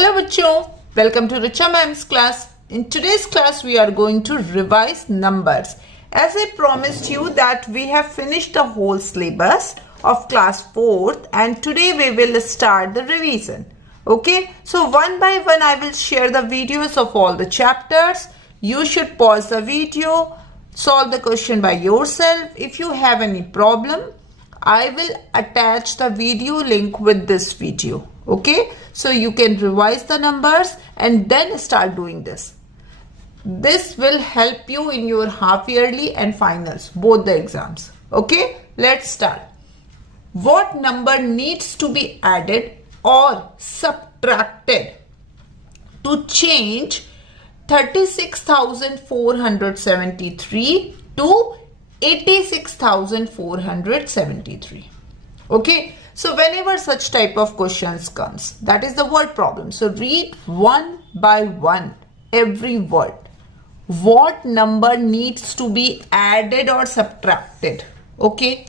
Hello बच्चों, welcome to Richa Ma'am's class. In today's class we are going to revise numbers. As I promised you that we have finished the whole syllabus of class 4th and today we will start the revision. Okay, so one by one I will share the videos of all the chapters. You should pause the video, solve the question by yourself. If you have any problem, I will attach the video link with this video. Okay, so you can revise the numbers and then start doing this. This will help you in your half yearly and finals, both the exams. Okay, let's start. What number needs to be added or subtracted to change 36,473 to 86,473? Okay, so whenever such type of questions comes, that is the word problem. So read one by one every word. What number needs to be added or subtracted, okay,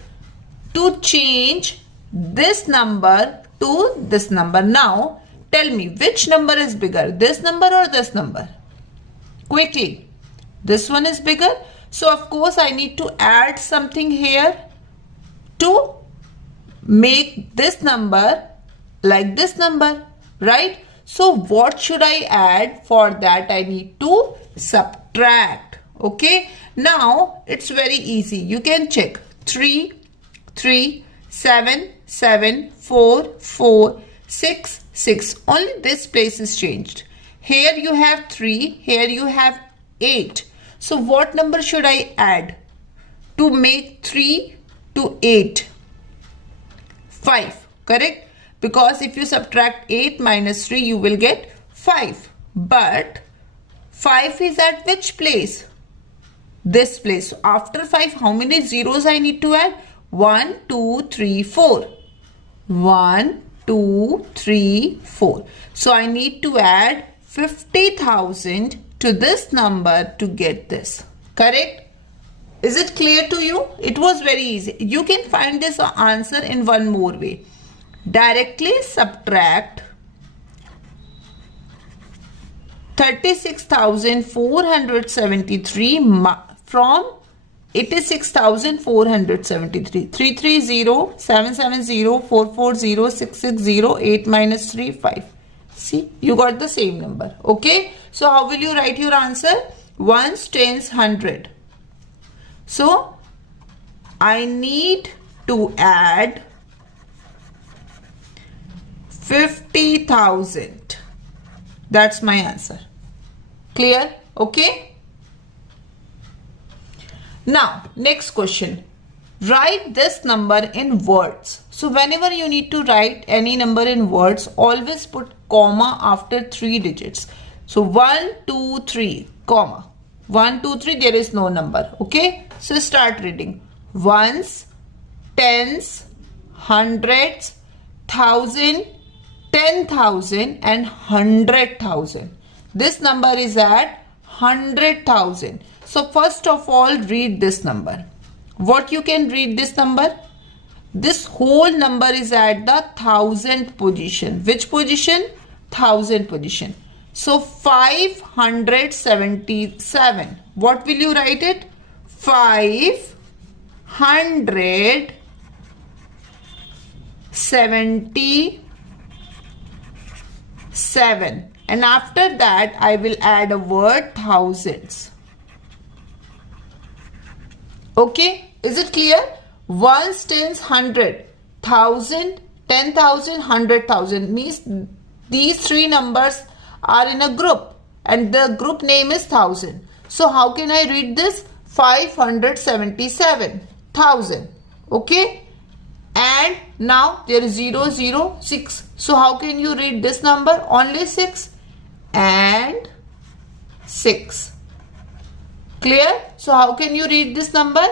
to change this number to this number? Now tell me, which number is bigger, this number or this number? Quickly, this one is bigger. So of course I need to add something here to make this number like this number, right? So what should I add? For that I need to subtract. Okay, now it's very easy. You can check 3, 3, 7, 7, 4, 4, 6, 6. Only this place is changed. Here you have 3, here you have 8. So what number should I add to make 3 to 8? 5, correct? Because if you subtract 8 minus 3, you will get 5. But 5 is at which place? This place. So after 5, how many zeros I need to add? 1, 2, 3, 4. 1, 2, 3, 4. So I need to add 50,000 to this number to get this. Correct? Is it clear to you? It was very easy. You can find this answer in one more way. Directly subtract 36,473 from 86,473. 330, 770, 440, 660, 8 minus 3, 5. See, you got the same number. Okay. So how will you write your answer? 1s, 10s, 100. So I need to add 50,000. That's my answer. Clear? Okay. Now next question. Write this number in words. So whenever you need to write any number in words, always put comma after 3 digits. So 1, 2, 3, comma. 1, 2, 3, there is no number. Okay. So start reading. Ones, tens, hundreds, thousand, 10,000 and 100,000. This number is at 100,000. So first of all, read this number. What you can read this number? This whole number is at the 1000th position. Which position? 1000th position. So 577. What will you write it? 577. And after that, I will add a word thousands. Okay, is it clear? Ones, tens, 100, 1,000, 10,000, 100,000 means these three numbers are in a group and the group name is 1000. So how can I read this? 577,000. Okay, and now there is 006. So how can you read this number? Only 6 and 6. Clear? So how can you read this number?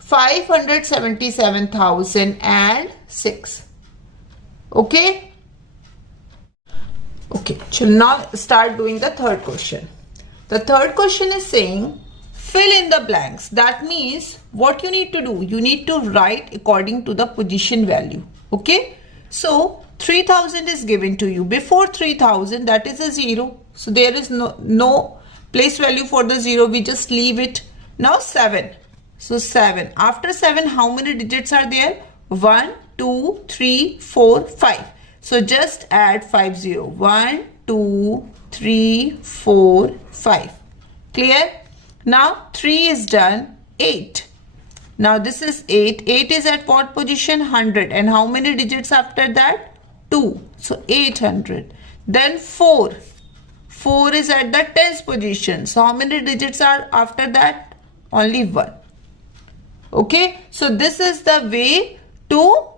577,006. Okay. Okay. So now start doing the third question. The third question is saying fill in the blanks. That means what you need to do? You need to write according to the position value. Okay. So 3000 is given to you. Before 3000, that is a 0. So there is no place value for the 0. We just leave it. Now 7. So 7. After 7, how many digits are there? 1, 2, 3, 4, 5. So just add 5 0. 1, 2, 3, 4, 5. Clear? Now 3 is done. 8. Now this is 8. 8 is at what position? 100. And how many digits after that? 2. So 800. Then 4. 4 is at the tens position. So how many digits are after that? Only 1. Okay. So this is the way to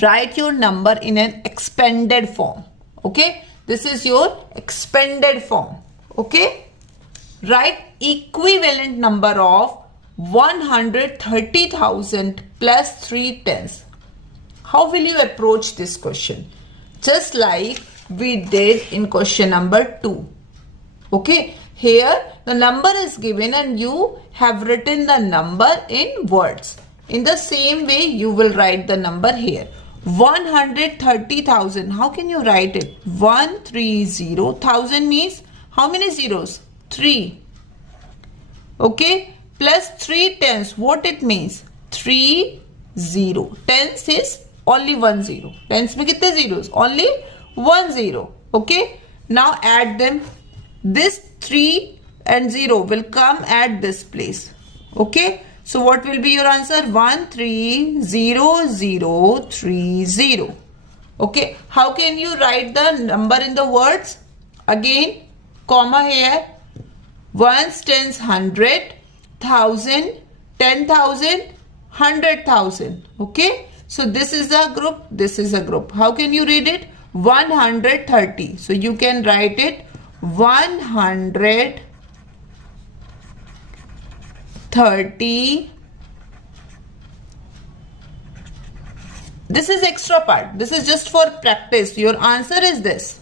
write your number in an expanded form. Okay. This is your expanded form. Okay. Write equivalent number of 130,000 plus 3 tens. How will you approach this question? Just like we did in question number 2. Okay. Here the number is given and you have written the number in words. In the same way you will write the number here. 130,000. How can you write it? 130,000 means how many zeros? 3. Okay. Plus 3 tens. What it means? 3 0. Tens is only 1 0. Tens में कितने zeros? Only 1 0. Okay. Now add them. This 3 and 0 will come at this place. Okay. So what will be your answer? 130030. Okay. How can you write the number in the words? Again, comma here. Ones, tens, 100, 1,000, 10,000, 100,000. Okay. So this is a group. This is a group. How can you read it? 130. So you can write it 130. This is extra part. This is just for practice. Your answer is this.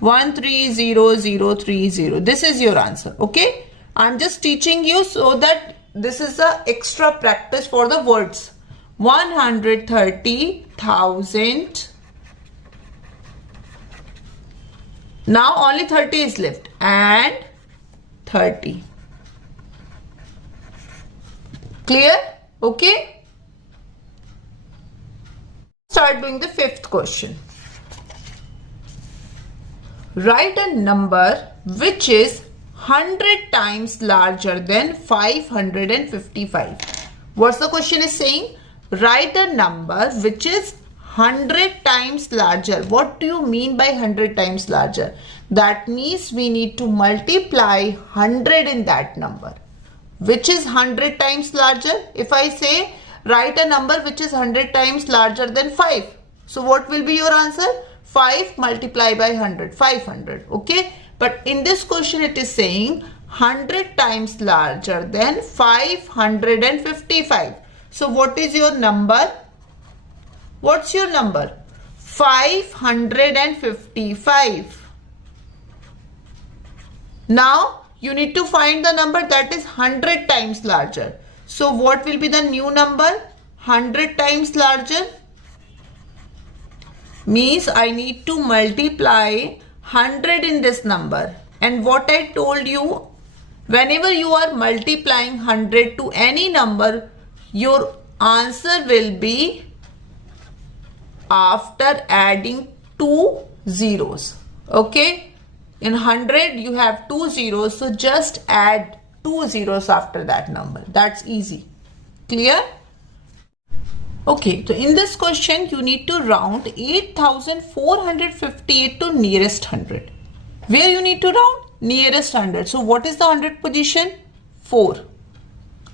130030. This is your answer. Okay. I'm just teaching you so that this is a extra practice for the words. 130,000. Now only 30 is left and 30. Clear? Okay. Start doing the fifth question. Write a number which is 100 times larger than 555. What's the question is saying? Write a number which is 100 times larger. What do you mean by 100 times larger? That means we need to multiply 100 in that number. Which is 100 times larger? If I say write a number which is 100 times larger than 5. So what will be your answer? 5 multiplied by 100. 500. Okay. But in this question it is saying 100 times larger than 555. So what is your number? What's your number? 555. Now you need to find the number that is 100 times larger. So what will be the new number? 100 times larger means I need to multiply 100 in this number. And what I told you, whenever you are multiplying 100 to any number, your answer will be after adding 2 zeros. Okay. In 100 you have 2 zeros. So just add 2 zeros after that number. That's easy. Clear? Okay. So in this question you need to round 8,458 to nearest 100. Where you need to round? Nearest 100. So what is the 100 position? 4.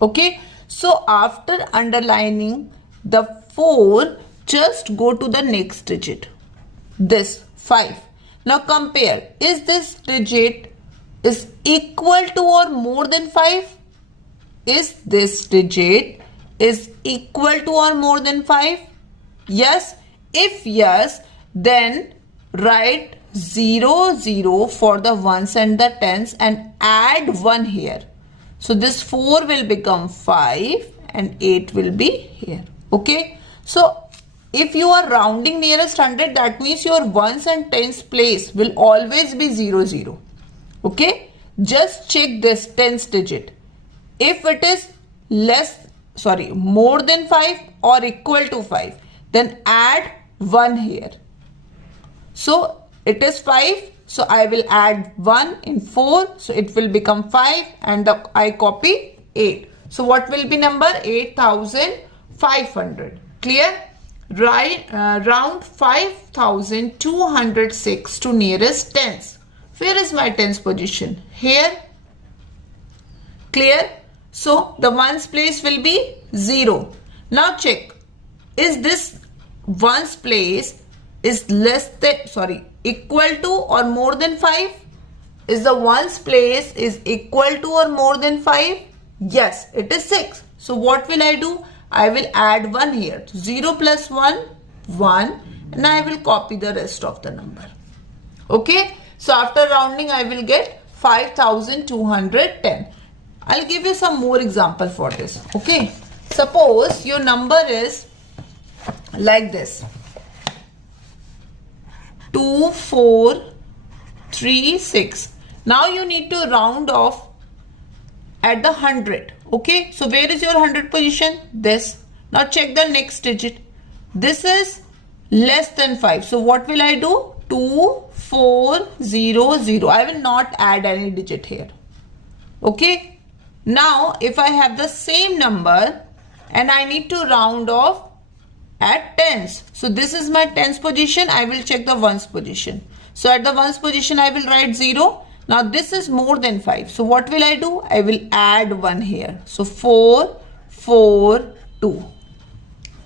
Okay. So after underlining the 4, just go to the next digit. This 5. Now compare. Is this digit is equal to or more than 5? Is this digit is equal to or more than 5? Yes. If yes, then write 0, 0 for the ones and the tens and add 1 here. So this 4 will become 5 and 8 will be here. Okay. So if you are rounding nearest 100, that means your ones and tens place will always be 0, 0. Okay, just check this tens digit. If it is more than 5 or equal to 5, then add 1 here. So it is 5, so I will add 1 in 4, so it will become 5, and I copy 8. So what will be number? 8500. Clear? Round 5206 to nearest tens. Where is my tens position? Here. Clear? So the ones place will be 0. Now check. Is this ones place is equal to or more than 5? Is the ones place is equal to or more than 5? Yes, it is 6. So what will I do? I will add 1 here. 0 plus 1, 1, and I will copy the rest of the number. Okay. So after rounding, I will get 5210. I'll give you some more example for this. Okay. Suppose your number is like this. 2436. Now you need to round off at the 100. Okay, so where is your 100 position? This. Now check the next digit. This is less than 5. So what will I do? 2400. I will not add any digit here. Okay. Now if I have the same number and I need to round off at tens. So this is my tens position. I will check the ones position. So at the ones position I will write 0. Now this is more than 5. So what will I do? I will add 1 here. So 442.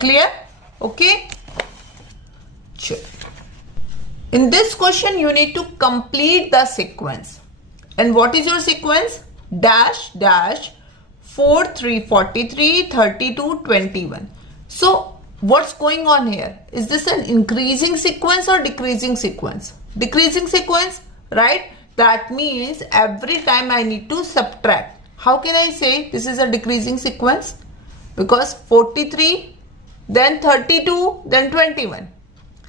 Clear? Okay. Sure. In this question you need to complete the sequence. And what is your sequence? Dash, dash, 4, 3, 43, 32, 21. So what's going on here? Is this an increasing sequence or decreasing sequence? Decreasing sequence, right? That means every time I need to subtract. How can I say this is a decreasing sequence? Because 43, then 32, then 21.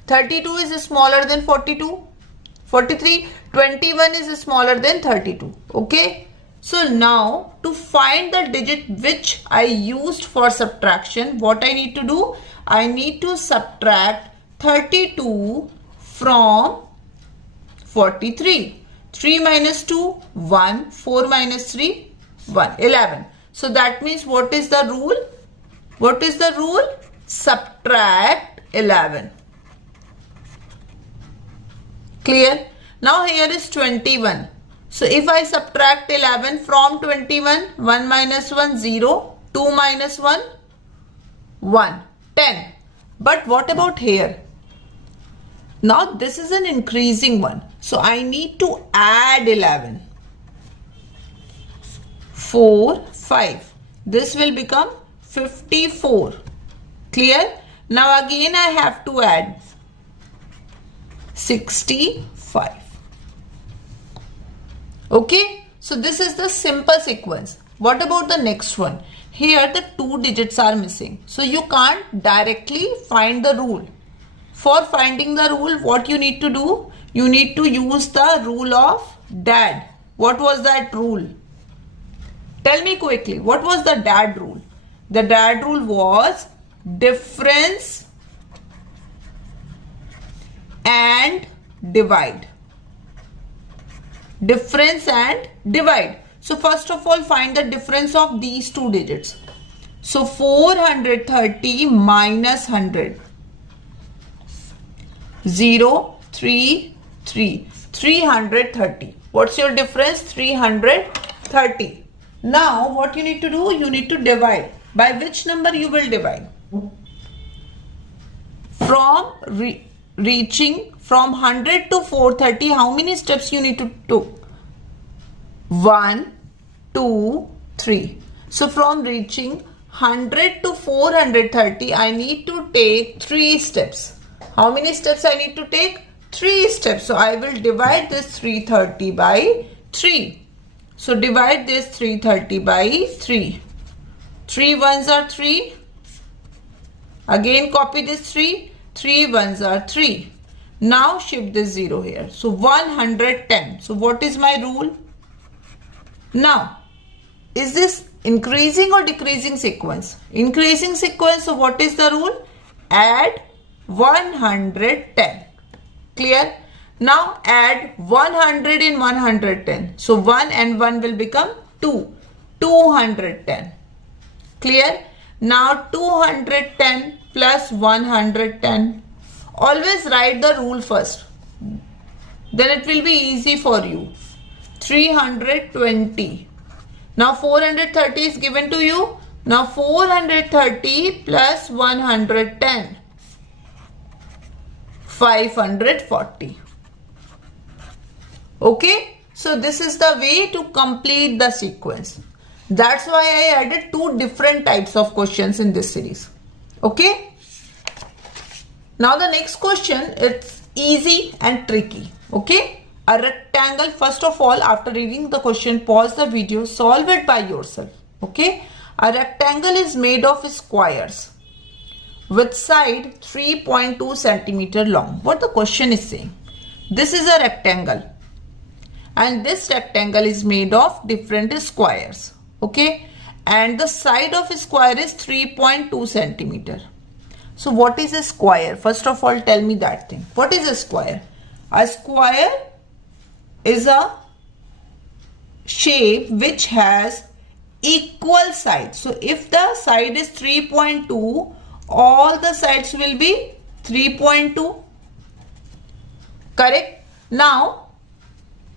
32 is smaller than 42. 43, 21 is smaller than 32. Okay. So now to find the digit which I used for subtraction, what I need to do? I need to subtract 32 from 43. 3 minus 2, 1. 4 minus 3, 1. 11. So that means what is the rule? What is the rule? Subtract 11. Clear? Now here is 21. So if I subtract 11 from 21, 1 minus 1, 0. 2 minus 1, 1. 10. But what about here? Now this is an increasing one. So I need to add 11. 4, 5. This will become 54. Clear? Now again I have to add 65. Okay? So this is the simple sequence. What about the next one? Here the 2 digits are missing. So you can't directly find the rule. For finding the rule, what you need to do? You need to use the rule of DAD. What was that rule? Tell me quickly. What was the DAD rule? The DAD rule was difference and divide. Difference and divide. So first of all, find the difference of these 2 digits. So 430 minus 100. 0, 3, 3. 330. What's your difference? 330. Now what you need to do? You need to divide. By which number you will divide? From reaching from 100 to 430, how many steps you need to do? 1, 2, 3. So from reaching 100 to 430, I need to take 3 steps. How many steps I need to take? 3 steps. So I will divide this 330 by 3. So divide this 330 by 3. 3 ones are 3. Again copy this 3. 3 ones are 3. Now shift this 0 here. So 110. So what is my rule? Now, is this increasing or decreasing sequence? Increasing sequence. So what is the rule? Add 110. Clear? Now add 100 in 110. So 1 and 1 will become 2. 210. Clear? Now 210 plus 110. Always write the rule first. Then it will be easy for you. 320. Now 430 is given to you. Now 430 plus 110. 540. Okay. So this is the way to complete the sequence. That's why I added 2 different types of questions in this series. Okay. Now the next question, it's easy and tricky. Okay. A rectangle, first of all, after reading the question, pause the video, solve it by yourself. Okay. A rectangle is made of squares with side 3.2 centimeter long. What the question is saying? This is a rectangle and this rectangle is made of different squares. Okay. And the side of a square is 3.2 centimeter. So what is a square? First of all, tell me that thing. What is a square? A square is a shape which has equal sides. So if the side is 3.2, all the sides will be 3.2. Correct? Now,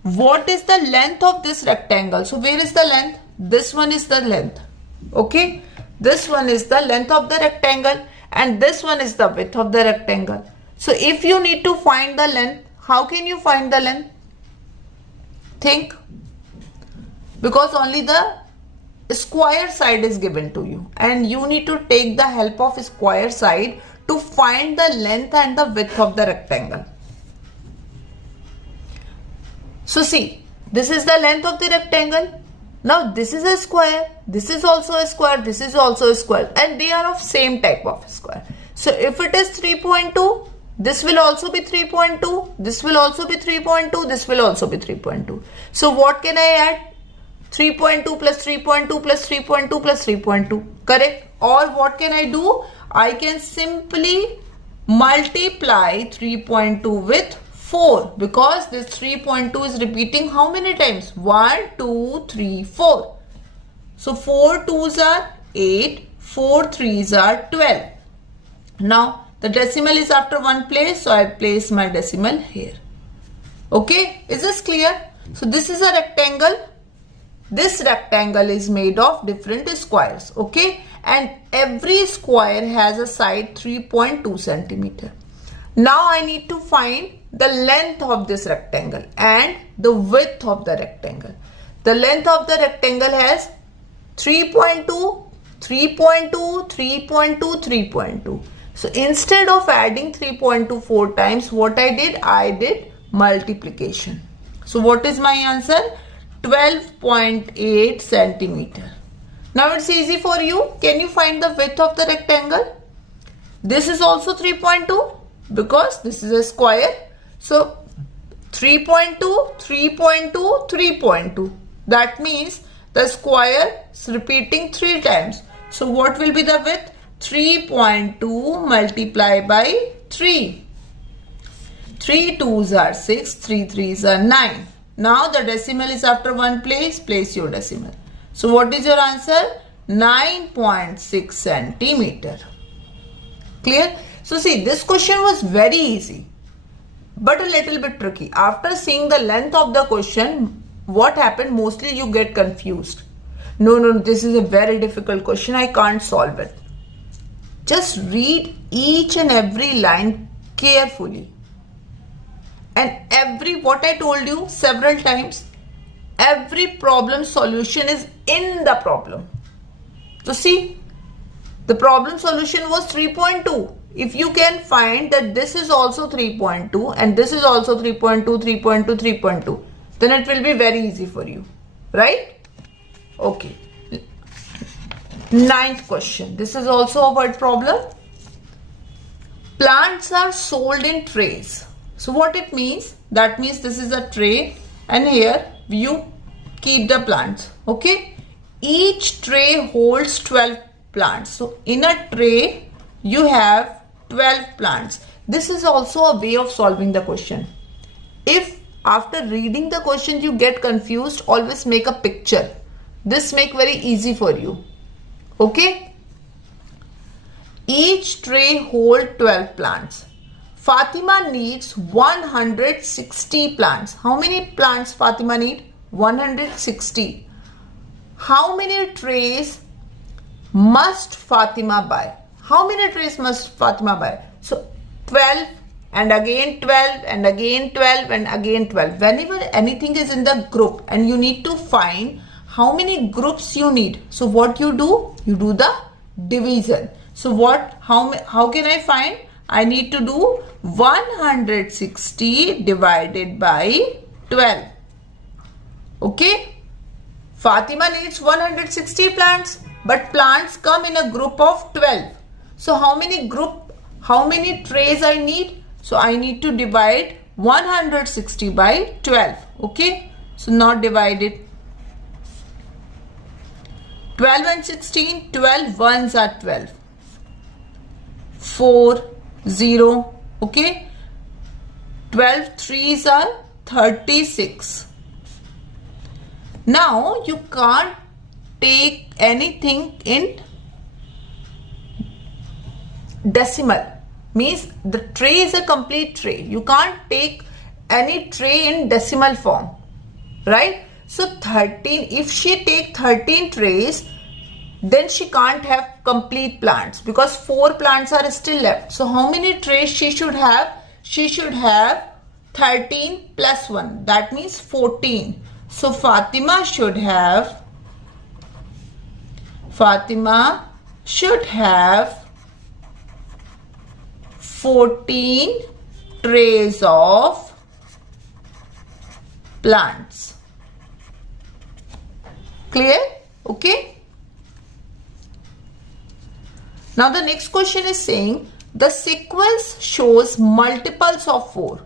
what is the length of this rectangle? So where is the length? This one is the length. Okay? This one is the length of the rectangle. And this one is the width of the rectangle. So if you need to find the length, how can you find the length? Think. Because only the square side is given to you. And you need to take the help of square side to find the length and the width of the rectangle. So see, this is the length of the rectangle. Now this is a square, this is also a square, this is also a square, and they are of same type of square. So if it is 3.2, this will also be 3.2, this will also be 3.2, this will also be 3.2. So what can I add? 3.2 plus 3.2 plus 3.2 plus 3.2. Correct? Or what can I do? I can simply multiply 3.2 with 4 because this 3.2 is repeating how many times? 1, 2, 3, 4. So 4 2s are 8, 4 3s are 12. Now the decimal is after one place, so I place my decimal here. Okay, is this clear? So this is a rectangle. This rectangle is made of different squares. Okay, and every square has a side 3.2 centimeter. Now I need to find the length of this rectangle and the width of the rectangle. The length of the rectangle has 3.2, 3.2, 3.2, 3.2. So instead of adding 3.2 4 times, what I did multiplication. So what is my answer? 12.8 centimeter. Now it's easy for you. Can you find the width of the rectangle? This is also 3.2 because this is a square. So 3.2, 3.2, 3.2. That means the square is repeating 3 times. So what will be the width? 3.2 multiplied by 3. 3 2s are 6, 3 3s are 9. Now the decimal is after one place, place your decimal. So what is your answer? 9.6 centimeter. Clear? So see, this question was very easy, but a little bit tricky. After seeing the length of the question, what happened? Mostly you get confused. No, this is a very difficult question. I can't solve it. Just read each and every line carefully. And what I told you several times, every problem solution is in the problem. So see, the problem solution was 3.2. If you can find that this is also 3.2 and this is also 3.2, 3.2, 3.2, then it will be very easy for you, right? Okay. 9th question. This is also a word problem. Plants are sold in trays. So what it means? That means this is a tray and here you keep the plants. Okay. Each tray holds 12 plants. So in a tray you have 12 plants. This is also a way of solving the question. If after reading the question you get confused, always make a picture. This make very easy for you. Okay. Each tray hold 12 plants. Fatima needs 160 plants. How many plants Fatima need? 160. How many trays must Fatima buy? How many trays must Fatima buy? So 12 and again 12 and again 12 and again 12. Whenever anything is in the group and you need to find how many groups you need. So what you do? You do the division. So how can I find? I need to do 160 divided by 12. Okay. Fatima needs 160 plants, but plants come in a group of 12. So how many trays I need? So I need to divide 160 by 12. Okay. So now divide it. 12 and 16, 12 ones are 12. 4, 0. Okay. 12 threes are 36. Now you can't take anything in decimal. Means the tray is a complete tray. You can't take any tray in decimal form. Right? So 13, if she take 13 trays, then she can't have complete plants because 4 plants are still left. So how many trays she should have? She should have 13 plus 1. That means 14. So Fatima should have 14 trays of plants. Clear? Okay. Now the next question is saying the sequence shows multiples of 4.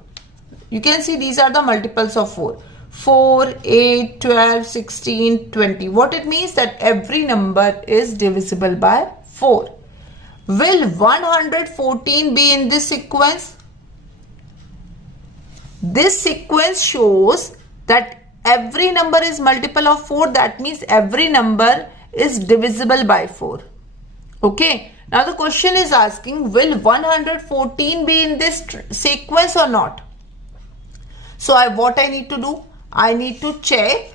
You can see these are the multiples of 4. 4, 8, 12, 16, 20. What it means that every number is divisible by 4. Will 114 be in this sequence? This sequence shows that every number is multiple of 4. That means every number is divisible by 4. Okay. Now the question is asking, will 114 be in this sequence or not? So what I need to do? I need to check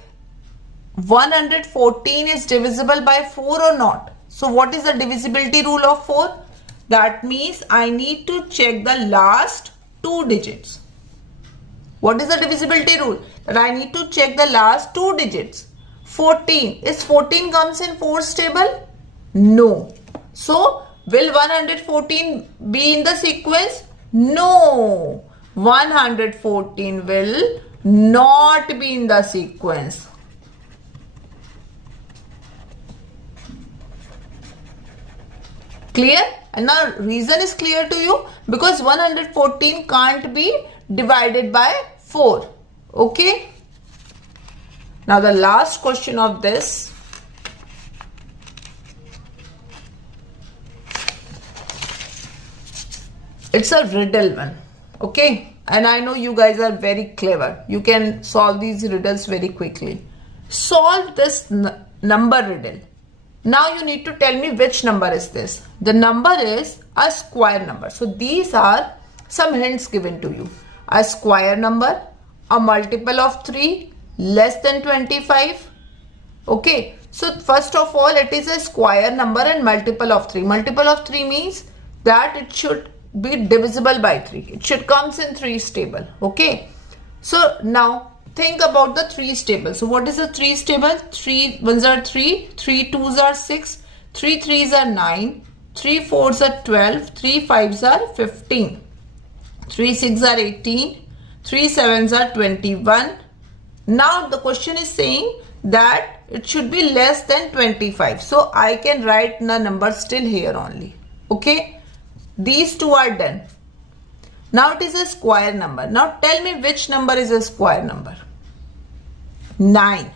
114 is divisible by 4 or not. So what is the divisibility rule of 4? That means I need to check the last 2 digits. What is the divisibility rule? That I need to check the last 2 digits. 14. Is 14 comes in 4's table? No. So will 114 be in the sequence? No. 114 will not be in the sequence. Clear? And now reason is clear to you because 114 can't be divided by 4. Okay. Now the last question of this. It's a riddle one. Okay. And I know you guys are very clever. You can solve these riddles very quickly. Solve this number riddle. Now you need to tell me which number is this. The number is a square number. So these are some hints given to you. A square number, a multiple of 3, less than 25. Okay. So first of all, it is a square number and multiple of 3. Multiple of 3 means that it should be divisible by 3. It should comes in 3's table. Okay. So now think about the 3's table. So what is the 3's table? 3 ones are 3, 3 2's are 6, 3 3's are 9, 3 4's are 12, 3 5's are 15, 3 6's are 18, 3 7's are 21. Now the question is saying that it should be less than 25. So I can write the number still here only. Okay. These two are done. Now it is a square number. Now tell me which number is a square number. 9.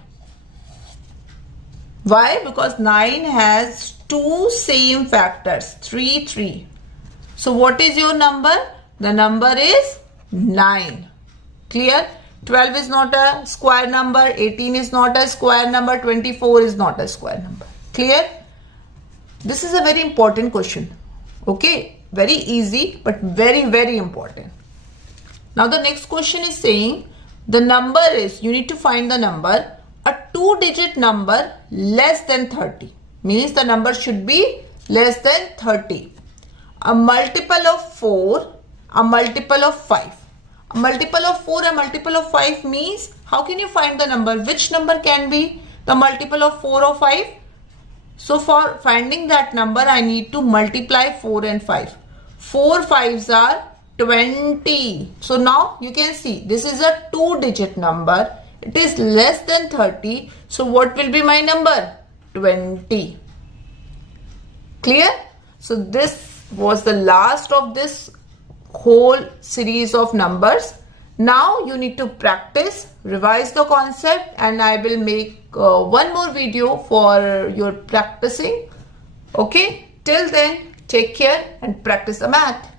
Why? Because 9 has two same factors, 3, 3. So what is your number? The number is 9. Clear? 12 is not a square number, 18 is not a square number, 24 is not a square number. Clear? This is a very important question. Okay? Very easy but very, very important. Now the next question is saying the number is, you need to find the number, a 2-digit number less than 30. Means the number should be less than 30. A multiple of 4, a multiple of 5. A multiple of 4, a multiple of 5 means, how can you find the number? Which number can be the multiple of 4 or 5? So for finding that number, I need to multiply 4 and 5. 4 5s are 20. So now you can see this is a 2-digit number. It is less than 30. So what will be my number? 20. Clear? So this was the last of this whole series of numbers. Now you need to practice, revise the concept, and I will make one more video for your practicing. Okay, till then, take care and practice the math.